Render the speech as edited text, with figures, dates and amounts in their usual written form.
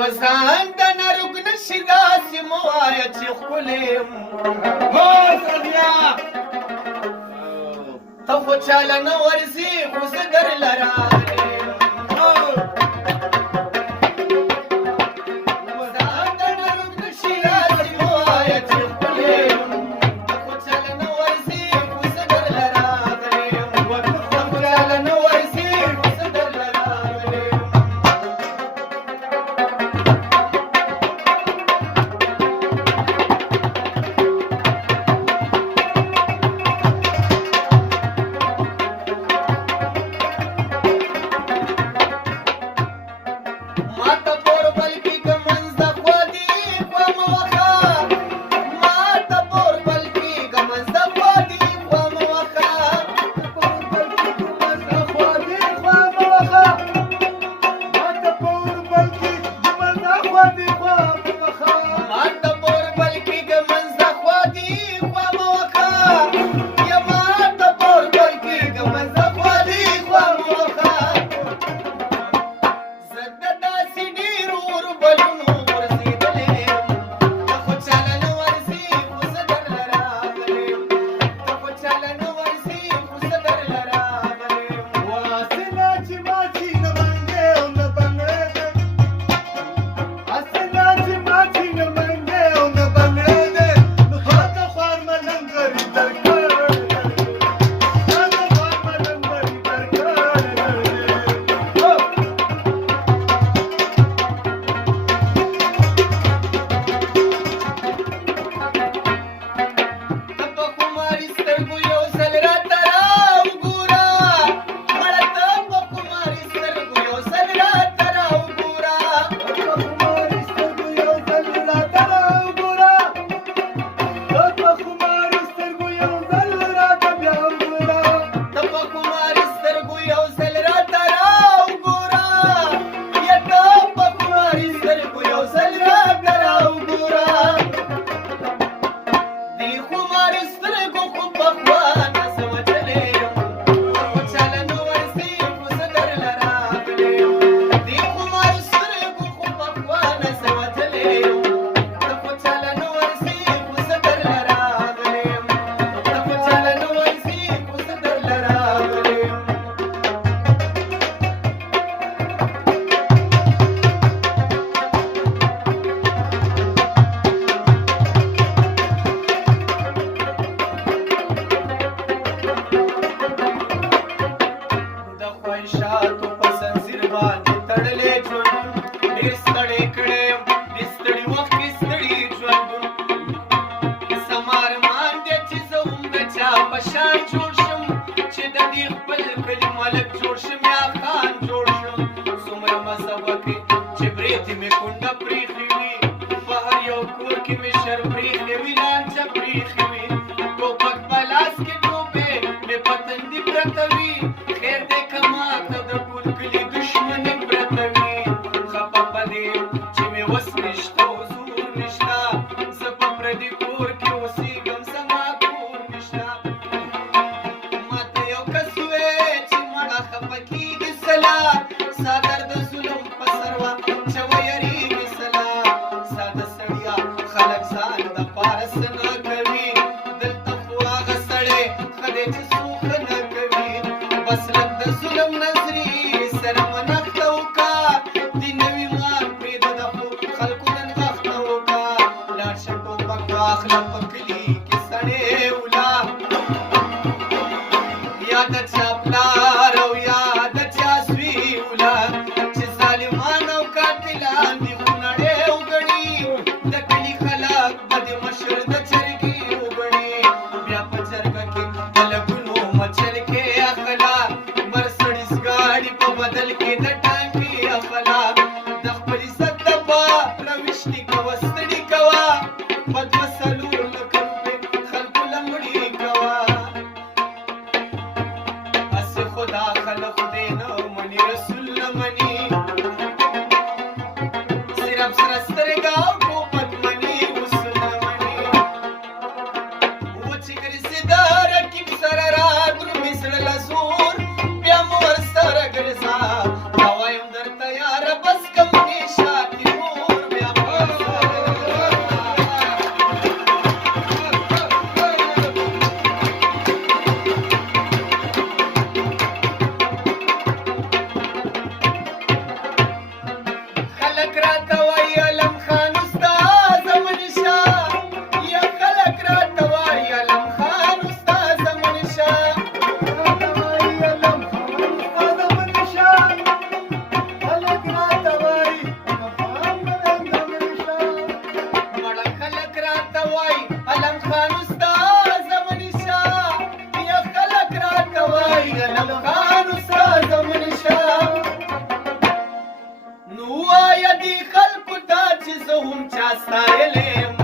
وزان د نرګ نشي داسې مو وایه چې ښکلې یم هو سړیا ته خو چاله نه ورځې خو زه درله راغلی یم وزان د نرګ نشي داسې مو وایه چې ښکلې یم ته خو چاله نه ورځې خو زه درله راغلی یم ته خو چاله نه ورځې خو زه درله راغلی یم بس کم نشاتی مو خلق راته وایي علم خان استاد منشا یا خلق راته وایي علم خان استاد منشا مړه خلق راته وایي علم خان استاد منشا یا خلق راته وایي علم خان استاد منشا نو وایا دی خلکو ته چې زه هم چا ستایلی یم